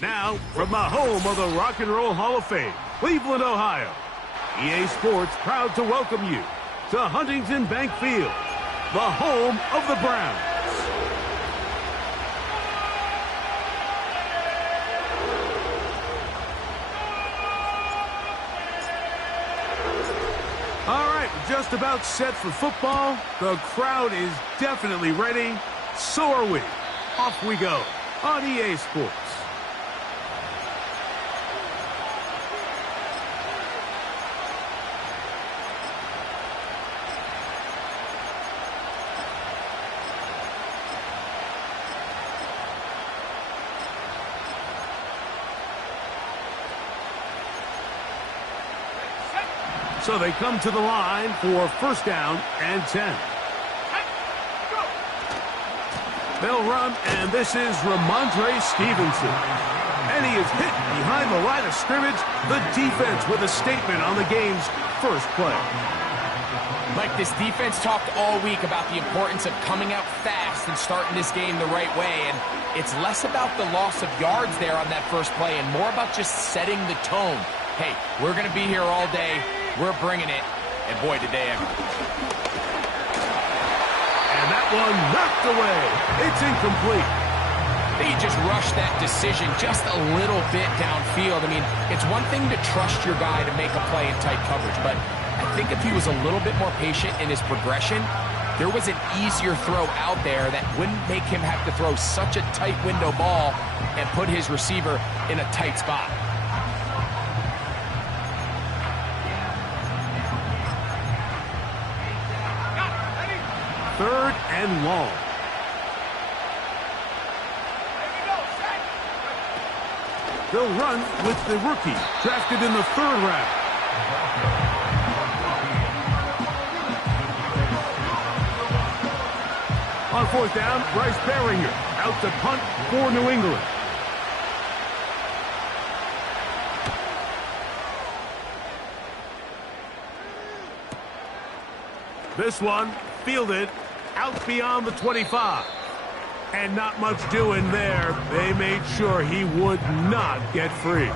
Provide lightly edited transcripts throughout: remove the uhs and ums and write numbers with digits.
Now, from the home of the Rock and Roll Hall of Fame, Cleveland, Ohio, EA Sports proud to welcome you to Huntington Bank Field, the home of the Browns. All right, we're just about set for football. The crowd is definitely ready. So are we. Off we go on EA Sports. So they come to the line for first down and 10. They'll run, and this is Ramondre Stevenson. And he is hit behind the line of scrimmage. The defense with a statement on the game's first play. Mike, this defense talked all week about the importance of coming out fast and starting this game the right way. And it's less about the loss of yards there on that first play and more about just setting the tone. Hey, we're going to be here all day. We're bringing it, and boy, did they ever. And that one knocked away. It's incomplete. They just rushed that decision just a little bit downfield. I mean, it's one thing to trust your guy to make a play in tight coverage, but I think if he was a little bit more patient in his progression, there was an easier throw out there that wouldn't make him have to throw such a tight window ball and put his receiver in a tight spot. Third and long. They'll run with the rookie, drafted in the third round. On fourth down, Bryce Baringer out to punt for New England. This one fielded out beyond the 25. And not much doing there. They made sure he would not get free.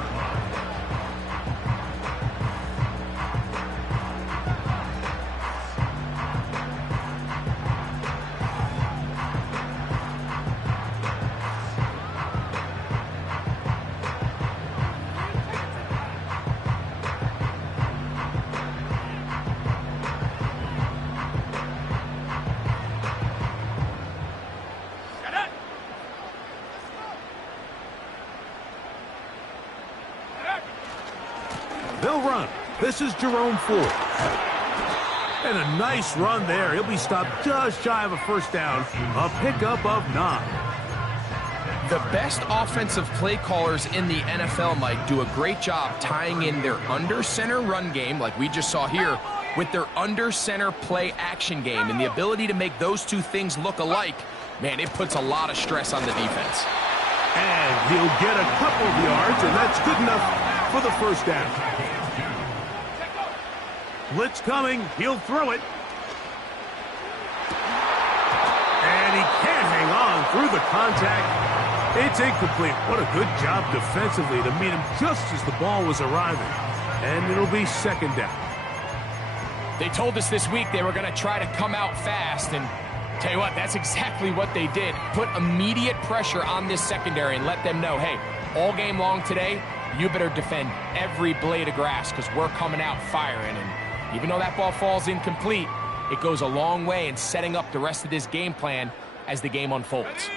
They'll run. This is Jerome Ford. And a nice run there. He'll be stopped just shy of a first down. A pickup of 9. The best offensive play callers in the NFL, Mike, do a great job tying in their under-center run game, like we just saw here, with their under-center play action game. And the ability to make those two things look alike, man, it puts a lot of stress on the defense. And he'll get a couple of yards, and that's good enough for the first down. Blitz coming. He'll throw it. And he can't hang on through the contact. It's incomplete. What a good job defensively to meet him just as the ball was arriving. And it'll be second down. They told us this week they were going to try to come out fast, and tell you what, that's exactly what they did. Put immediate pressure on this secondary and let them know, hey, all game long today, you better defend every blade of grass because we're coming out firing. And even though that ball falls incomplete, it goes a long way in setting up the rest of this game plan as the game unfolds.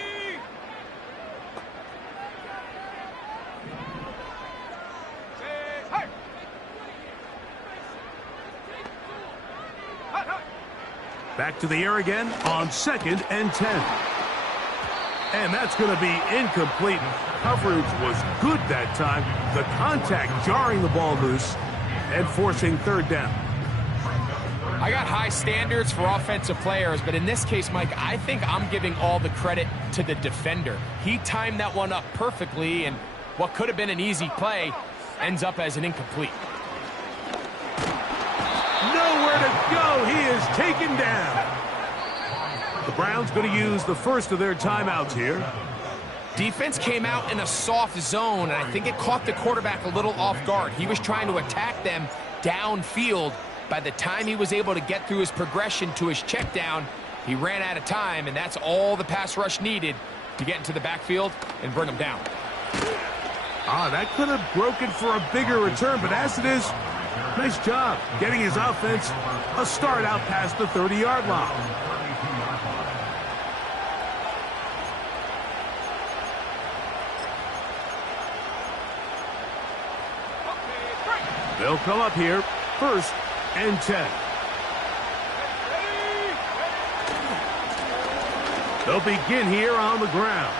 Back to the air again on 2nd and 10. And that's going to be incomplete. Coverage was good that time. The contact jarring the ball loose and forcing third down. I got high standards for offensive players, but in this case, Mike, I think I'm giving all the credit to the defender. He timed that one up perfectly, and what could have been an easy play ends up as an incomplete. Nowhere to go. He is taken down. The Browns going to use the first of their timeouts here. Defense came out in a soft zone, and I think it caught the quarterback a little off guard. He was trying to attack them downfield. By the time he was able to get through his progression to his check down, he ran out of time, and that's all the pass rush needed to get into the backfield and bring him down. That could have broken for a bigger return, but as it is, nice job getting his offense a start out past the 30-yard line. They'll come up here, 1st and 10. They'll begin here on the ground.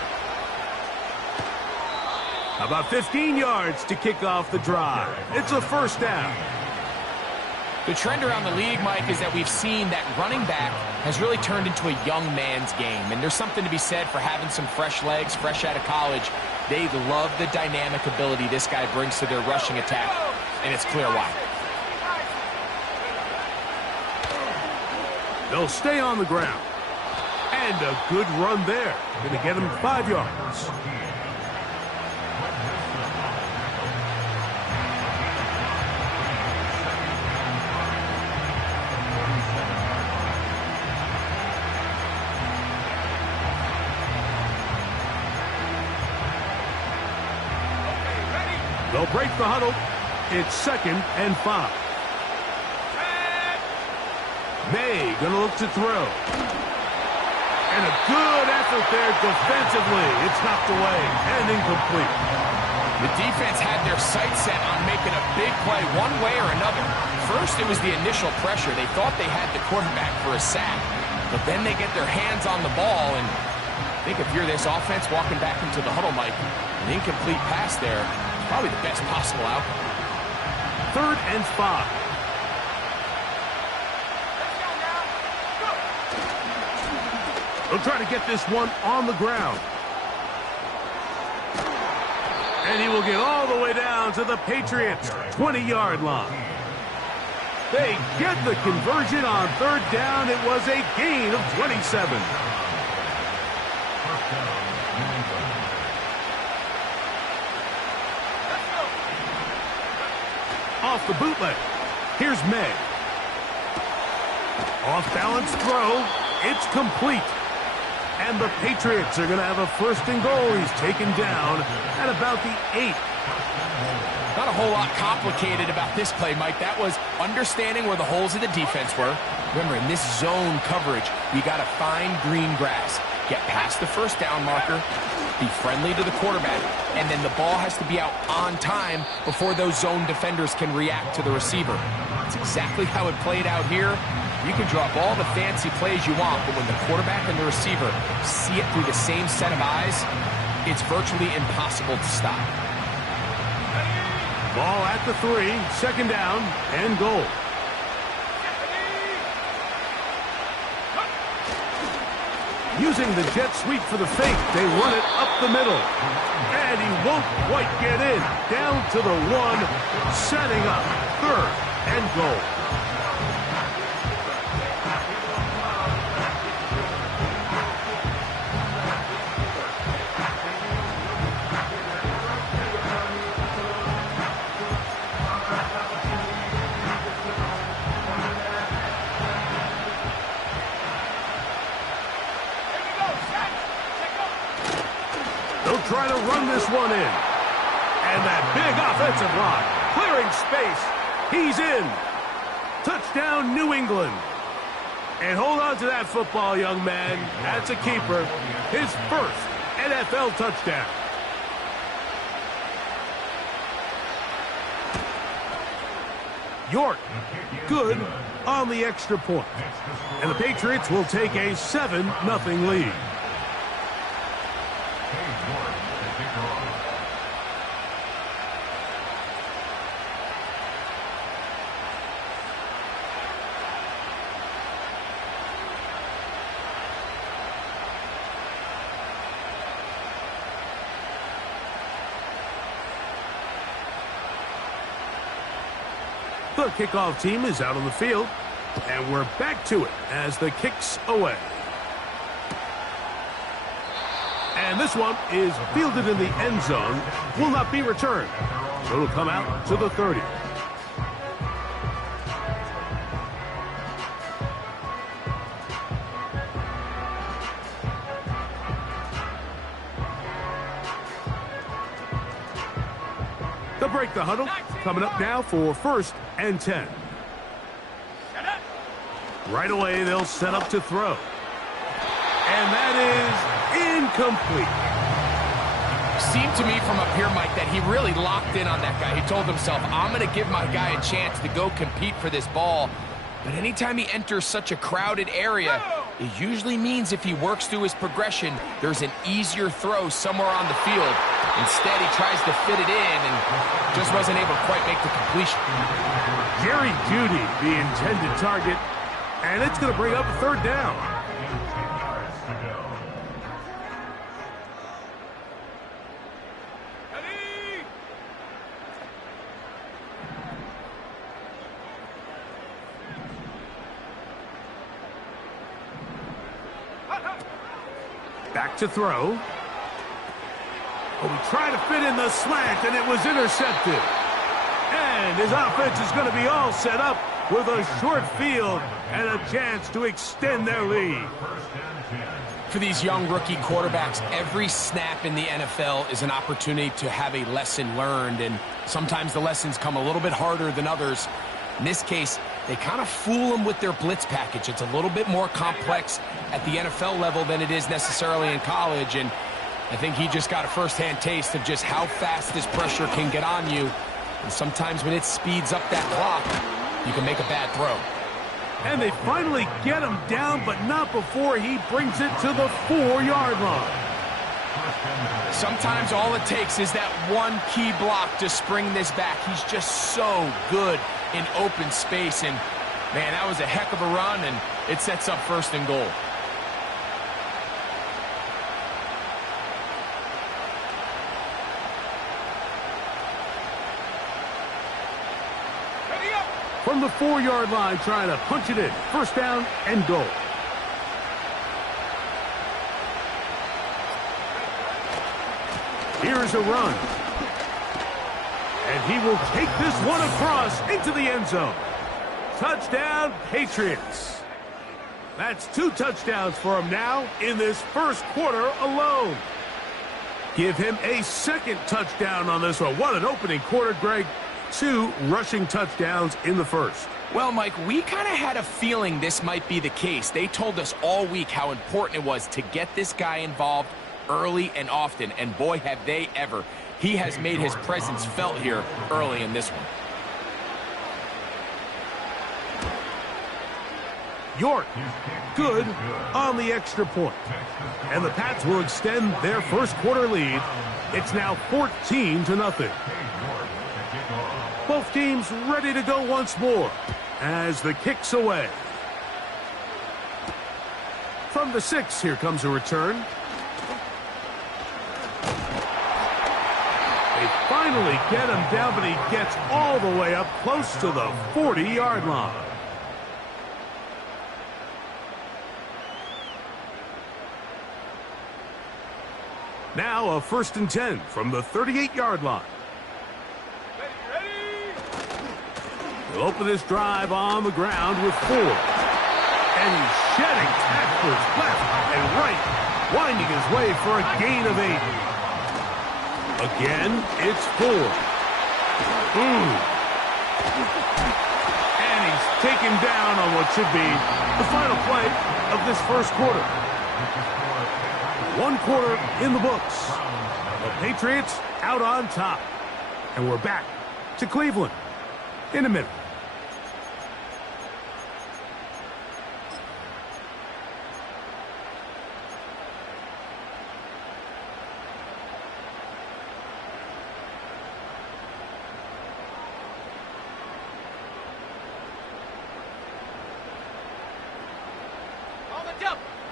About 15 yards to kick off the drive. It's a 1st down. The trend around the league, Mike, is that we've seen that running back has really turned into a young man's game. And there's something to be said for having some fresh legs, fresh out of college. They love the dynamic ability this guy brings to their rushing attack, and it's clear why. They'll stay on the ground. And a good run there. Going to get him 5 yards. They'll break the huddle. It's 2nd and 5. May gonna look to throw. And a good effort there defensively. It's knocked away and incomplete. The defense had their sights set on making a big play one way or another. First, it was the initial pressure. They thought they had the quarterback for a sack. But then they get their hands on the ball, and I think if you're this offense walking back into the huddle, Mike, an incomplete pass there is probably the best possible outcome. 3rd and 5. They'll try to get this one on the ground. And he will get all the way down to the Patriots' 20-yard line. They get the conversion on 3rd down. It was a gain of 27. Off the bootleg. Here's May. Off-balance throw. It's complete. And the Patriots are going to have a 1st and goal. He's taken down at about the 8. Not a whole lot complicated about this play, Mike. That was understanding where the holes of the defense were. Remember, in this zone coverage, you got to find green grass. Get past the 1st down marker, be friendly to the quarterback, and then the ball has to be out on time before those zone defenders can react to the receiver. That's exactly how it played out here. You can draw up all the fancy plays you want, but when the quarterback and the receiver see it through the same set of eyes, it's virtually impossible to stop. Ball at the 3, 2nd down and goal. Using the jet sweep for the fake, they run it up the middle. And he won't quite get in. Down to the 1, setting up 3rd and goal. Try to run this one in. And that big offensive line. Clearing space. He's in. Touchdown, New England. And hold on to that football, young man. That's a keeper. His 1st NFL touchdown. York, good on the extra point. And the Patriots will take a 7-0 lead. The kickoff team is out on the field, and we're back to it as the kick's away. And And this one is fielded in the end zone, will not be returned. So it'll come out to the 30. They'll break the huddle. Coming up now for 1st and 10. Right away, they'll set up to throw. And that is incomplete. Seemed to me from up here, Mike, that he really locked in on that guy. He told himself, I'm going to give my guy a chance to go compete for this ball. But anytime he enters such a crowded area, it usually means if he works through his progression, there's an easier throw somewhere on the field. Instead, he tries to fit it in and just wasn't able to quite make the completion. Jerry Jeudy, the intended target, and it's going to bring up a 3rd down. Back to throw. Oh, he tried to fit in the slant, and it was intercepted. And his offense is going to be all set up with a short field and a chance to extend their lead. For these young rookie quarterbacks, every snap in the NFL is an opportunity to have a lesson learned, and sometimes the lessons come a little bit harder than others. In this case, they kind of fool them with their blitz package. It's a little bit more complex at the NFL level than it is necessarily in college, and I think he just got a first-hand taste of just how fast this pressure can get on you. And sometimes when it speeds up that clock, you can make a bad throw. And they finally get him down, but not before he brings it to the 4-yard line. Sometimes all it takes is that one key block to spring this back. He's just so good in open space, and man, that was a heck of a run, and it sets up 1st and goal. From the 4-yard line, trying to punch it in. 1st down and goal. Here's a run. And he will take this one across into the end zone. Touchdown, Patriots. That's 2 touchdowns for him now in this 1st quarter alone. Give him a 2nd touchdown on this one. What an opening quarter, Greg. 2 rushing touchdowns in the 1st. Well, Mike, we kind of had a feeling this might be the case. They told us all week how important it was to get this guy involved early and often, and boy, have they ever. He has made his presence felt here early in this one. York, good on the extra point. And the Pats will extend their 1st quarter lead. It's now 14-0. Both teams ready to go once more as the kick's away. From the 6, here comes a return. They finally get him down, but he gets all the way up close to the 40-yard line. Now a 1st and 10 from the 38-yard line. He'll open this drive on the ground with 4. And he's shedding tacklers left and right, winding his way for a gain of 8. Again, it's 4. And he's taken down on what should be the final play of this 1st quarter. 1 quarter in the books. The Patriots out on top. And we're back to Cleveland in a minute.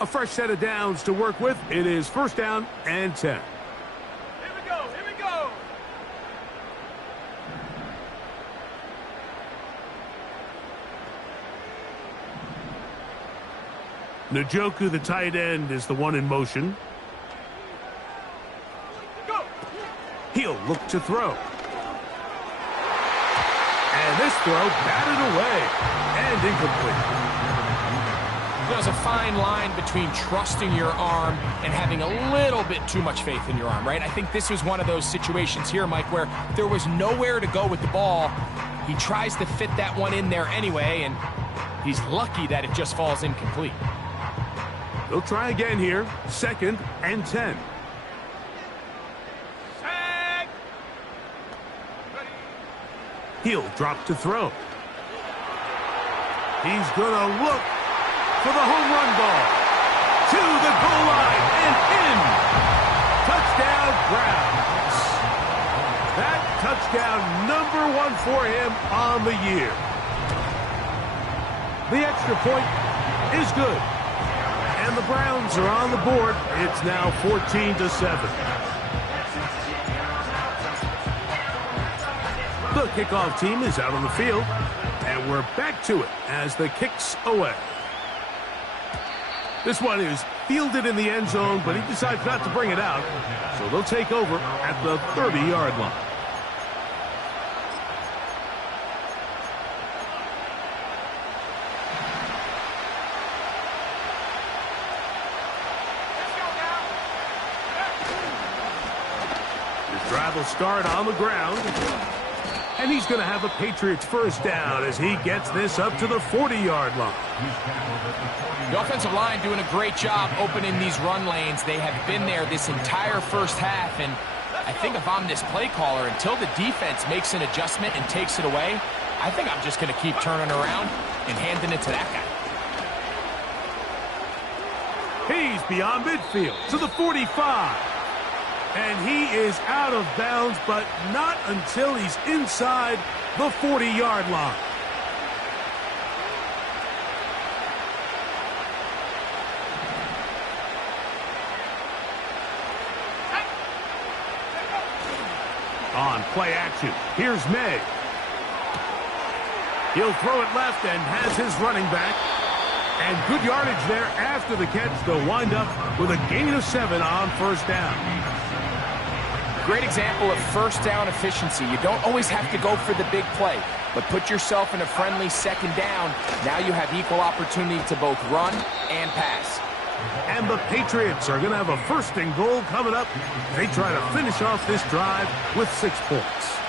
A fresh set of downs to work with. It is 1st down and 10. Here we go, here we go. Njoku, the tight end, is the one in motion. He'll look to throw. And this throw batted away and incomplete. There's a fine line between trusting your arm and having a little bit too much faith in your arm, right? I think this was one of those situations here, Mike, where there was nowhere to go with the ball. He tries to fit that one in there anyway, and he's lucky that it just falls incomplete. They'll try again here. 2nd and 10. He'll drop to throw. He's going to look for the home run ball. To the goal line and in. Touchdown, Browns. That touchdown #1 for him on the year. The extra point is good. And the Browns are on the board. It's now 14-7. The kickoff team is out on the field, and we're back to it as the kick's away. This one is fielded in the end zone, but he decides not to bring it out, so they'll take over at the 30-yard line. This drive will start on the ground. And he's going to have a Patriots first down as he gets this up to the 40-yard line. The offensive line doing a great job opening these run lanes. They have been there this entire first half, and I think if I'm this play caller, until the defense makes an adjustment and takes it away, I think I'm just going to keep turning around and handing it to that guy. He's beyond midfield to the 45. And he is out of bounds, but not until he's inside the 40-yard line. On play action, here's May. He'll throw it left and has his running back. And good yardage there after the catch. They'll wind up with a gain of 7 on first down. Great example of first down efficiency. You don't always have to go for the big play, but put yourself in a friendly second down. Now you have equal opportunity to both run and pass. And the Patriots are going to have a 1st and goal coming up. They try to finish off this drive with 6 points.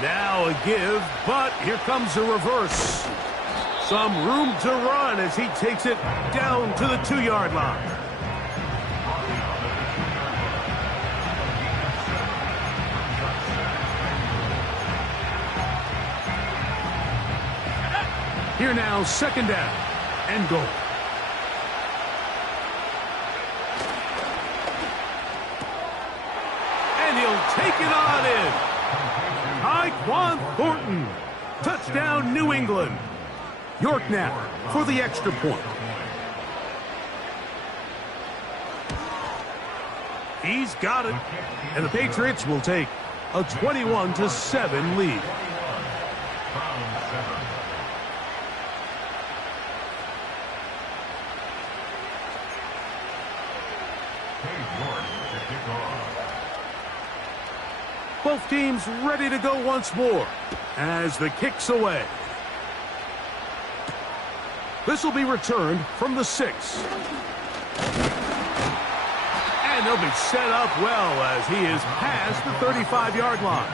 Now a give, but here comes a reverse. Some room to run as he takes it down to the 2-yard line. Here now, 2nd down and goal. And he'll take it on in. Tyquan Thornton. Touchdown, New England. York now for the extra point. He's got it. And the Patriots will take a 21-7 lead. Both teams ready to go once more as the kick's away. This will be returned from the 6. And they'll be set up well as he is past the 35-yard line.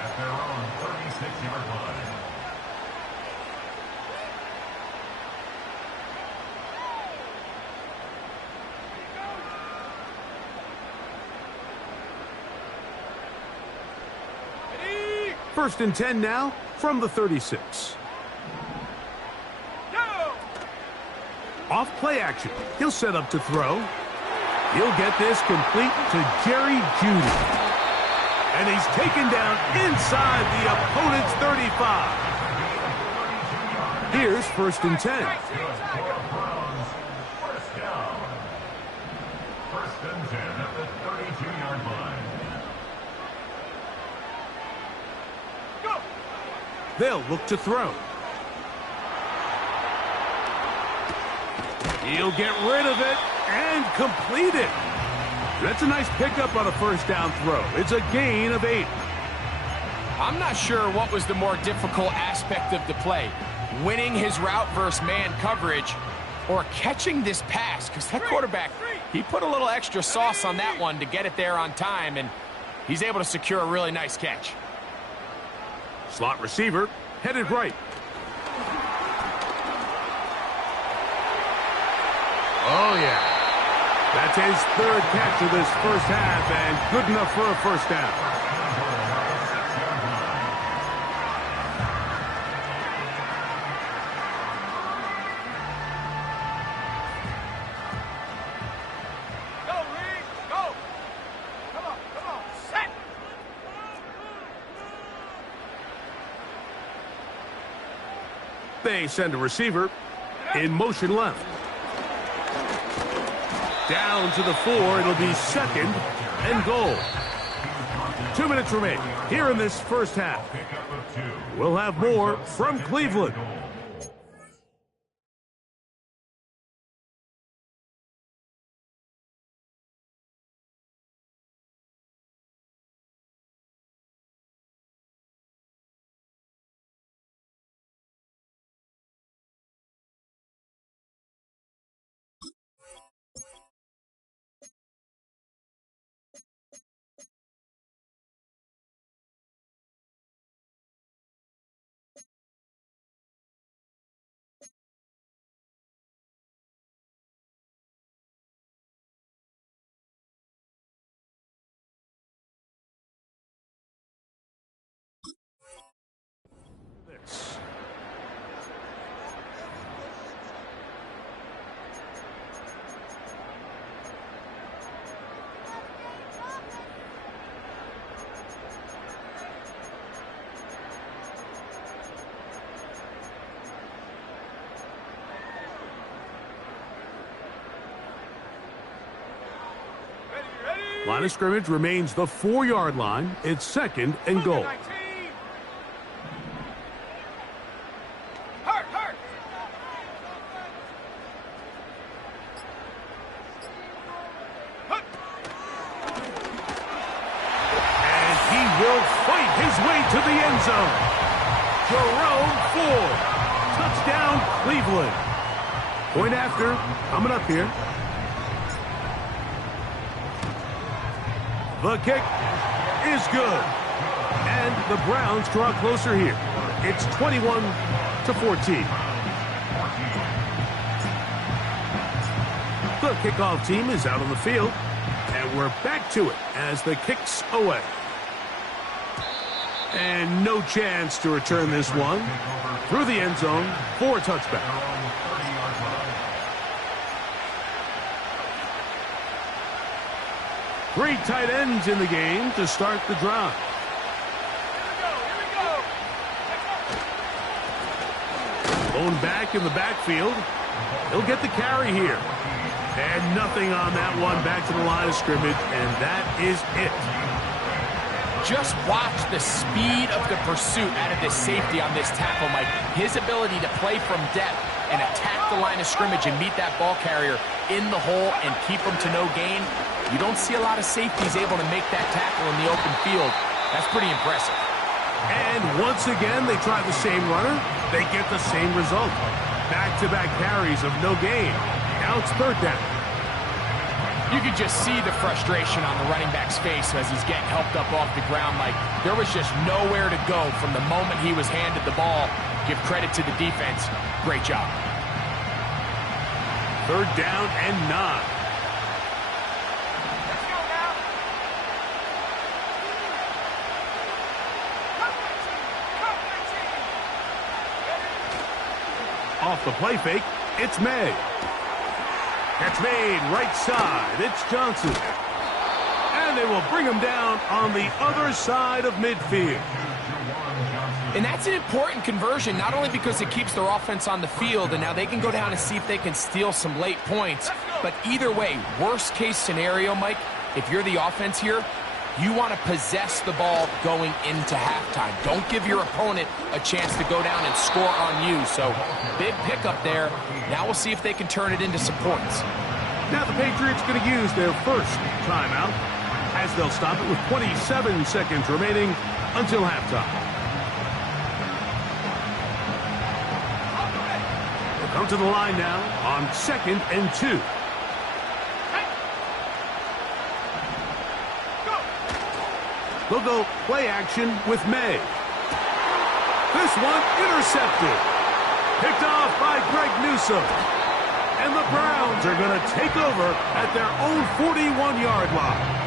At their own 36-yard line. First and 10 now from the 36. Off play action. He'll set up to throw. He'll get this complete to Jerry Jeudy. And he's taken down inside the opponent's 35. Here's 1st and 10. Browns, first down. 1st and 10 at the 32-yard line. Go! They'll look to throw. He'll get rid of it and complete it. That's a nice pickup on a 1st down throw. It's a gain of 8. I'm not sure what was the more difficult aspect of the play. Winning his route versus man coverage or catching this pass, because that quarterback, he put a little extra sauce on that one to get it there on time, and he's able to secure a really nice catch. Slot receiver headed right. Oh, yeah. That's his 3rd catch of this 1st half, and good enough for a 1st down. Go, Reed! Go! Come on, set! They send a receiver in motion left. Down to the 4. It'll be 2nd and goal. 2 minutes remain here in this 1st half. We'll have more from Cleveland. Line of scrimmage remains the 4-yard line. It's 2nd and goal. Hurt! And he will fight his way to the end zone. Jerome Ford. Touchdown, Cleveland. Point after coming up here. The kick is good. And the Browns draw closer here. It's 21-14. The kickoff team is out on the field. And we're back to it as the kick's away. And no chance to return this one. Through the end zone for a touchback. Three tight ends in the game to start the drive. Here we go! Lone back in the backfield. He'll get the carry here. And nothing on that one. Back to the line of scrimmage, and that is it. Just watch the speed of the pursuit out of this safety on this tackle, Mike. His ability to play from depth and attack the line of scrimmage and meet that ball carrier in the hole and keep him to no gain. You don't see a lot of safeties able to make that tackle in the open field. That's pretty impressive. And once again, they try the same runner. They get the same result. Back-to-back carries of no gain. Now it's 3rd down. You could just see the frustration on the running back's face as he's getting helped up off the ground. Like, there was just nowhere to go from the moment he was handed the ball. Give credit to the defense. Great job. 3rd down and 9. Off the play fake, it's May. Catch made right side. It's Johnson. And And they will bring him down on the other side of midfield. And that's an important conversion, not only because it keeps their offense on the field, and now they can go down and see if they can steal some late points. But either way, worst case scenario, Mike, if you're the offense here, you want to possess the ball going into halftime. Don't give your opponent a chance to go down and score on you. So big pickup there. Now we'll see if they can turn it into some points. Now the Patriots going to use their first timeout as they'll stop it with 27 seconds remaining until halftime. They'll come to the line now on 2nd and 2. They'll go play action with May. This one intercepted. Picked off by Greg Newsome. And the Browns are going to take over at their own 41-yard line.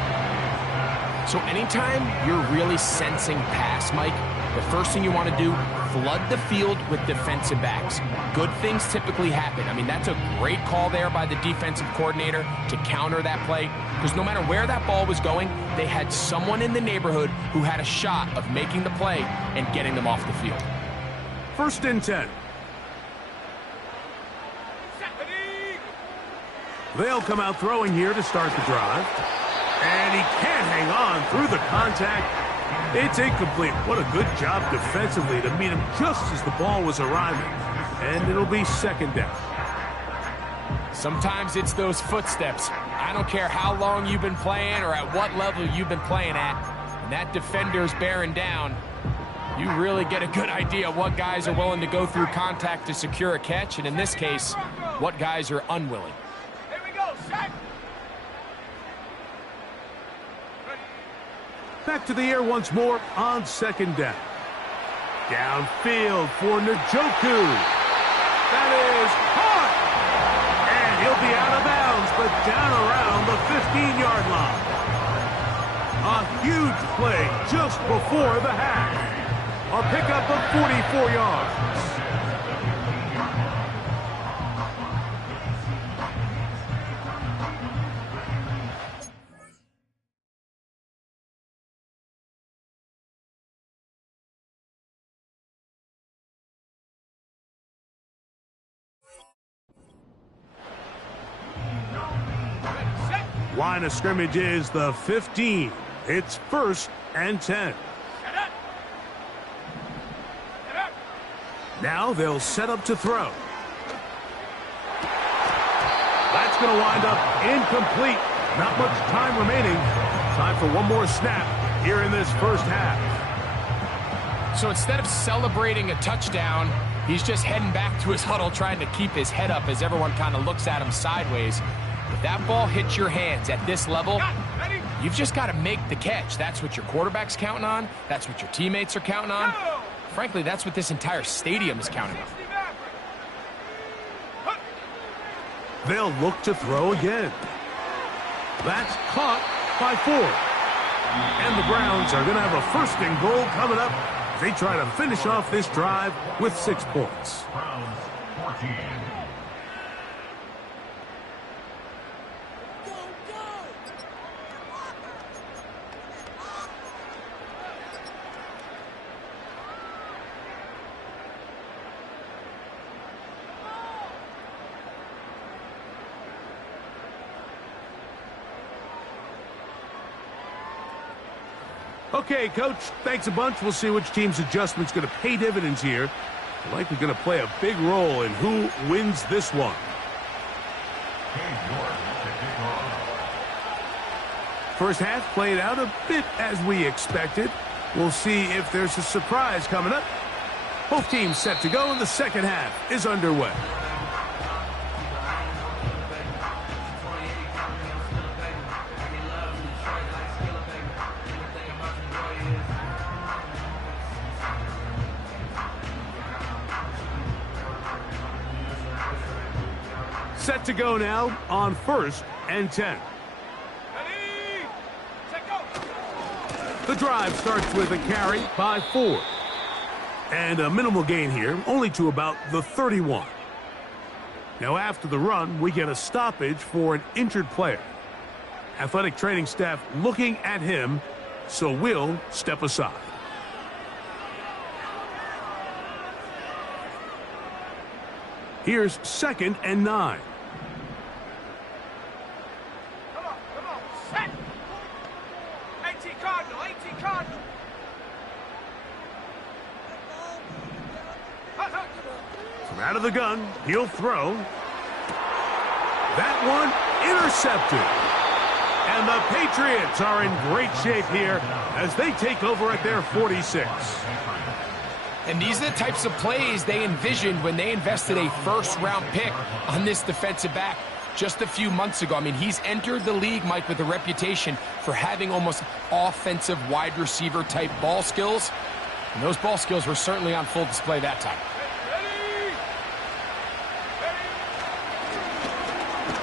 So anytime you're really sensing pass, Mike, the first thing you want to do, flood the field with defensive backs. Good things typically happen. I mean, that's a great call there by the defensive coordinator to counter that play, because no matter where that ball was going, they had someone in the neighborhood who had a shot of making the play and getting them off the field. 1st and 10. They'll come out throwing here to start the drive. And he can't hang on through the contact. It's incomplete. What a good job defensively to meet him just as the ball was arriving. And it'll be 2nd down. Sometimes it's those footsteps. I don't care how long you've been playing or at what level you've been playing at. When that defender's bearing down, you really get a good idea what guys are willing to go through contact to secure a catch, and in this case, what guys are unwilling. Here we go, set. Back to the air once more on 2nd down. Downfield for Njoku. That is caught. And he'll be out of bounds, but down around the 15-yard line. A huge play just before the half. A pickup of 44 yards. Line of scrimmage is the 15. It's 1st and 10. Now they'll set up to throw. That's going to wind up incomplete. Not much time remaining. Time for one more snap here in this first half. So instead of celebrating a touchdown, he's just heading back to his huddle trying to keep his head up as everyone kind of looks at him sideways. If that ball hits your hands at this level, you've just got to make the catch. That's what your quarterback's counting on. That's what your teammates are counting on. Frankly, that's what this entire stadium is counting on. They'll look to throw again. That's caught by 4. And the Browns are going to have a 1st and goal coming up. They try to finish off this drive with 6 points. Browns 14. Okay, Coach, thanks a bunch. We'll see which team's adjustment's going to pay dividends here. They're likely going to play a big role in who wins this one. First half played out a bit as we expected. We'll see if there's a surprise coming up. Both teams set to go, and the second half is underway. Set to go now on 1st and 10. Ready, set, go. The drive starts with a carry by 4. And a minimal gain here, only to about the 31. Now after the run, we get a stoppage for an injured player. Athletic training staff looking at him, so we'll step aside. Here's 2nd and 9. Come on, set! 18 Cardinal, 18 Cardinal! From out of the gun, he'll throw. That one intercepted. And the Patriots are in great shape here as they take over at their 46. And these are the types of plays they envisioned when they invested a first-round pick on this defensive back just a few months ago. I mean, he's entered the league, Mike, with a reputation for having almost offensive wide receiver type ball skills. And those ball skills were certainly on full display that time.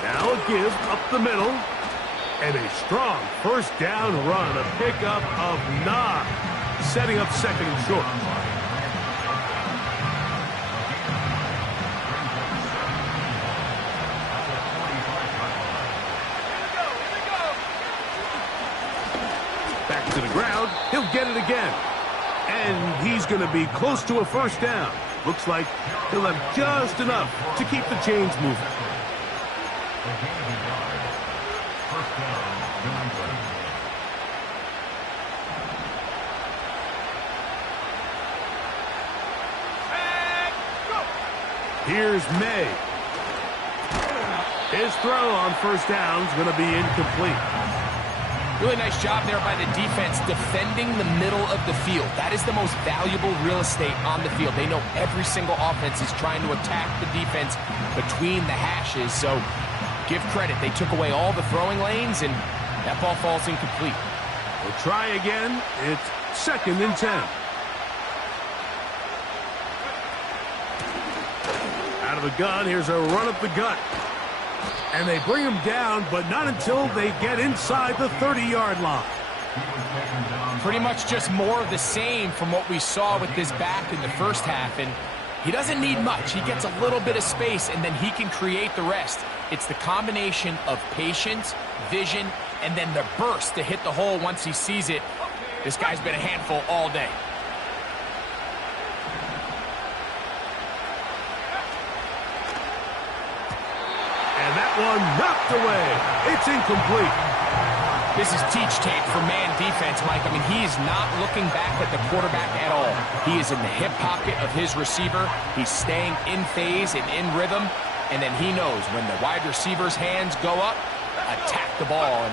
Now a give up the middle. And a strong first down run, a pickup of 9, setting up 2nd and short. Back to the ground, he'll get it again. And he's going to be close to a first down. Looks like he'll have just enough to keep the chains moving. Here's May. His throw on first down is going to be incomplete. Really nice job there by the defense defending the middle of the field. That is the most valuable real estate on the field. They know every single offense is trying to attack the defense between the hashes. So give credit. They took away all the throwing lanes, and that ball falls incomplete. We'll try again. It's 2nd and 10. Out of the gun, here's a run up the gut. And they bring him down, but not until they get inside the 30-yard line. Pretty much just more of the same from what we saw with this back in the first half. And he doesn't need much. He gets a little bit of space, and then he can create the rest. It's the combination of patience, vision, and then the burst to hit the hole once he sees it. This guy's been a handful all day. And that one knocked away. It's incomplete. This is teach tape for man defense, Mike. I mean, he is not looking back at the quarterback at all. He is in the hip pocket of his receiver. He's staying in phase and in rhythm. And then he knows when the wide receiver's hands go up, attack the ball. And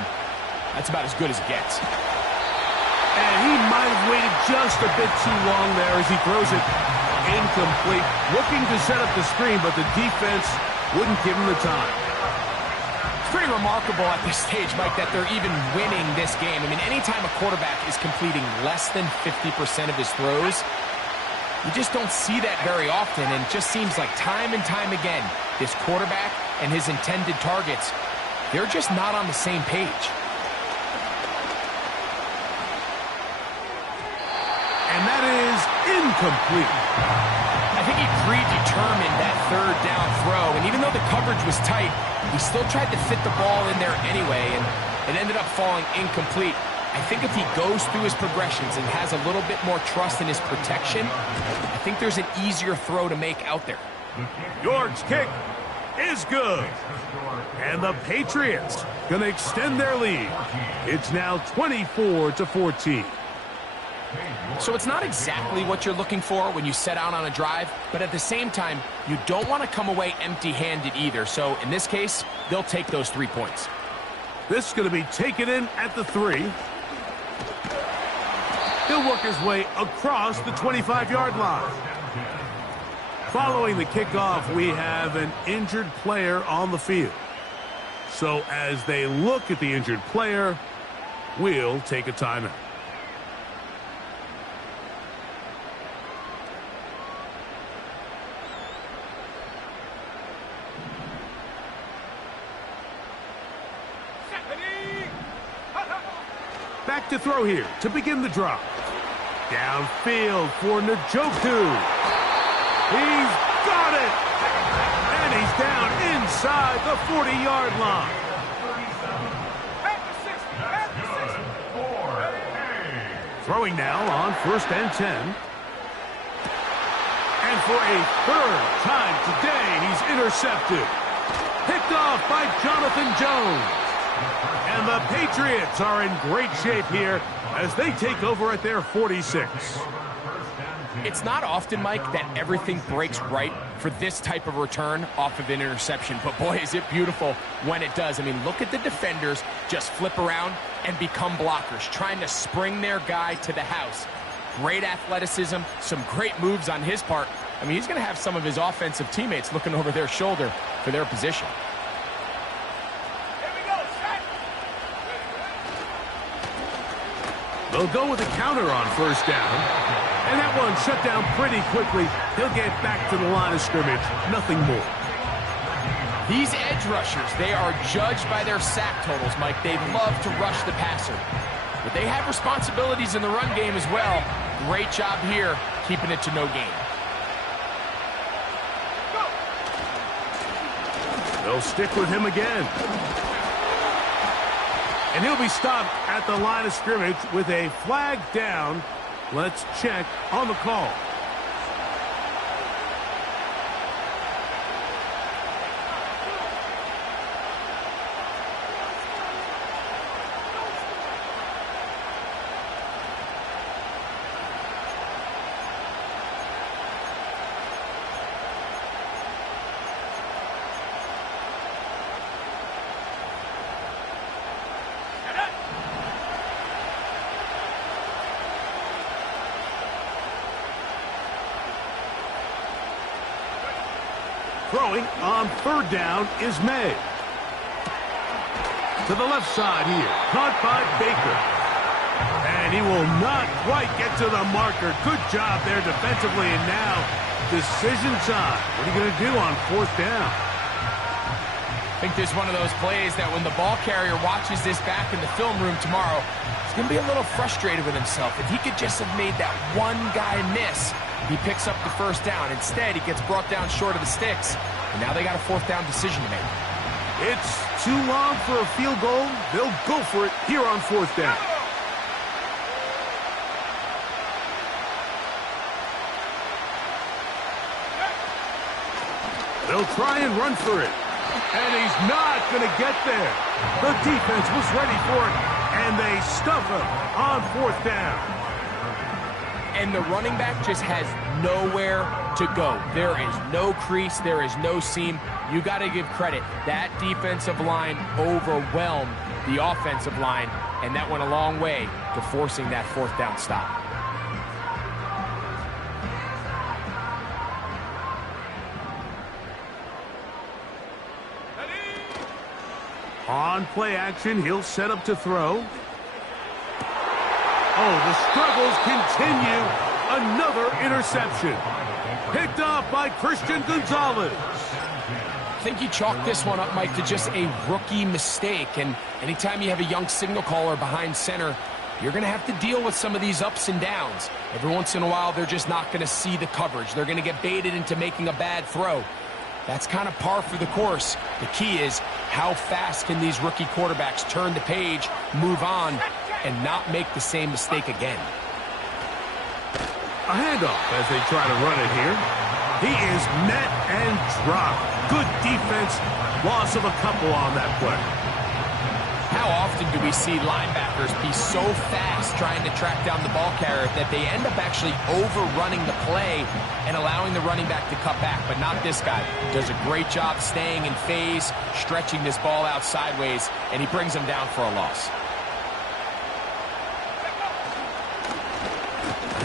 that's about as good as it gets. And he might have waited just a bit too long there as he throws it incomplete. Looking to set up the screen, but the defense wouldn't give him the time. It's pretty remarkable at this stage, Mike, that they're even winning this game. I mean, anytime a quarterback is completing less than 50% of his throws, you just don't see that very often, and it just seems like time and time again, this quarterback and his intended targets, they're just not on the same page. And that is incomplete. I think he predetermined that third down throw, and even though the coverage was tight, he still tried to fit the ball in there anyway, and it ended up falling incomplete. I think if he goes through his progressions and has a little bit more trust in his protection, I think there's an easier throw to make out there. York's kick is good. And the Patriots going to extend their lead. It's now 24-14. So it's not exactly what you're looking for when you set out on a drive, but at the same time, you don't want to come away empty-handed either. So in this case, they'll take those 3 points. This is going to be taken in at the 3. He'll work his way across the 25-yard line. Following the kickoff, we have an injured player on the field. So as they look at the injured player, we'll take a timeout. Back to throw here to begin the drive. Downfield for Njoku. He's got it! And he's down inside the 40-yard line. Throwing now on 1st and 10. And for a third time today, he's intercepted. Picked off by Jonathan Jones. And the Patriots are in great shape here as they take over at their 46. It's not often, Mike, that everything breaks right for this type of return off of an interception. But boy, is it beautiful when it does. I mean, look at the defenders just flip around and become blockers, trying to spring their guy to the house. Great athleticism, some great moves on his part. I mean, he's going to have some of his offensive teammates looking over their shoulder for their position. Here we go, set. They'll go with a counter on 1st down. And that one shut down pretty quickly. He'll get back to the line of scrimmage. Nothing more. These edge rushers, they are judged by their sack totals, Mike. They love to rush the passer. But they have responsibilities in the run game as well. Great job here, keeping it to no gain. They'll stick with him again. And he'll be stopped at the line of scrimmage with a flag down. Let's check on the call. Throwing on 3rd down is May. To the left side here. Caught by Baker. And he will not quite get to the marker. Good job there defensively. And now, decision time. What are you going to do on 4th down? I think this is one of those plays that when the ball carrier watches this back in the film room tomorrow, he's going to be a little frustrated with himself. If he could just have made that one guy miss, he picks up the 1st down. Instead, he gets brought down short of the sticks, and now they got a 4th down decision to make. It's too long for a field goal. They'll go for it here on 4th down. They'll try and run for it. And he's not going to get there. The defense was ready for it, and they stuff him on 4th down. And the running back just has nowhere to go. There is no crease. There is no seam. You got to give credit. That defensive line overwhelmed the offensive line, and that went a long way to forcing that 4th down stop. On play action, he'll set up to throw. Oh, the struggles continue. Another interception. Picked off by Christian Gonzalez. I think you chalk this one up, Mike, to just a rookie mistake. And anytime you have a young signal caller behind center, you're going to have to deal with some of these ups and downs. Every once in a while, they're just not going to see the coverage. They're going to get baited into making a bad throw. That's kind of par for the course. The key is how fast can these rookie quarterbacks turn the page, move on, and not make the same mistake again. A handoff as they try to run it here. He is met and dropped. Good defense. Loss of a couple on that play. How often do we see linebackers be so fast trying to track down the ball carrier that they end up actually overrunning the play and allowing the running back to cut back? But not this guy. Does a great job staying in phase, stretching this ball out sideways, and he brings him down for a loss.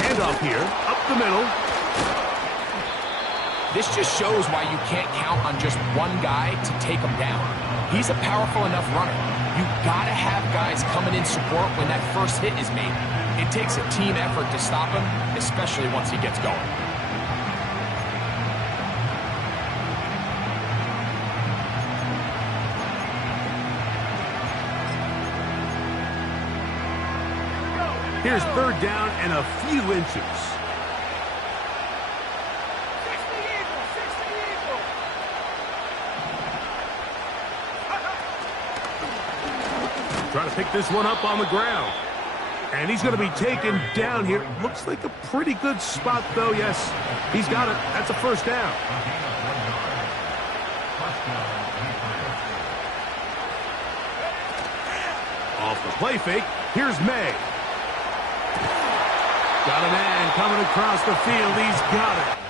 Handoff here, up the middle. This just shows why you can't count on just one guy to take him down. He's a powerful enough runner. You gotta have guys coming in support when that first hit is made. It takes a team effort to stop him, especially once he gets going. Here's 3rd down and a few inches. 60 Eagles. Try to pick this one up on the ground. And he's going to be taken down here. Looks like a pretty good spot, though. Yes, he's got it. That's a first down. Off the play fake, here's May. Got a man coming across the field. He's got it.